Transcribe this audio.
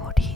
꼬리.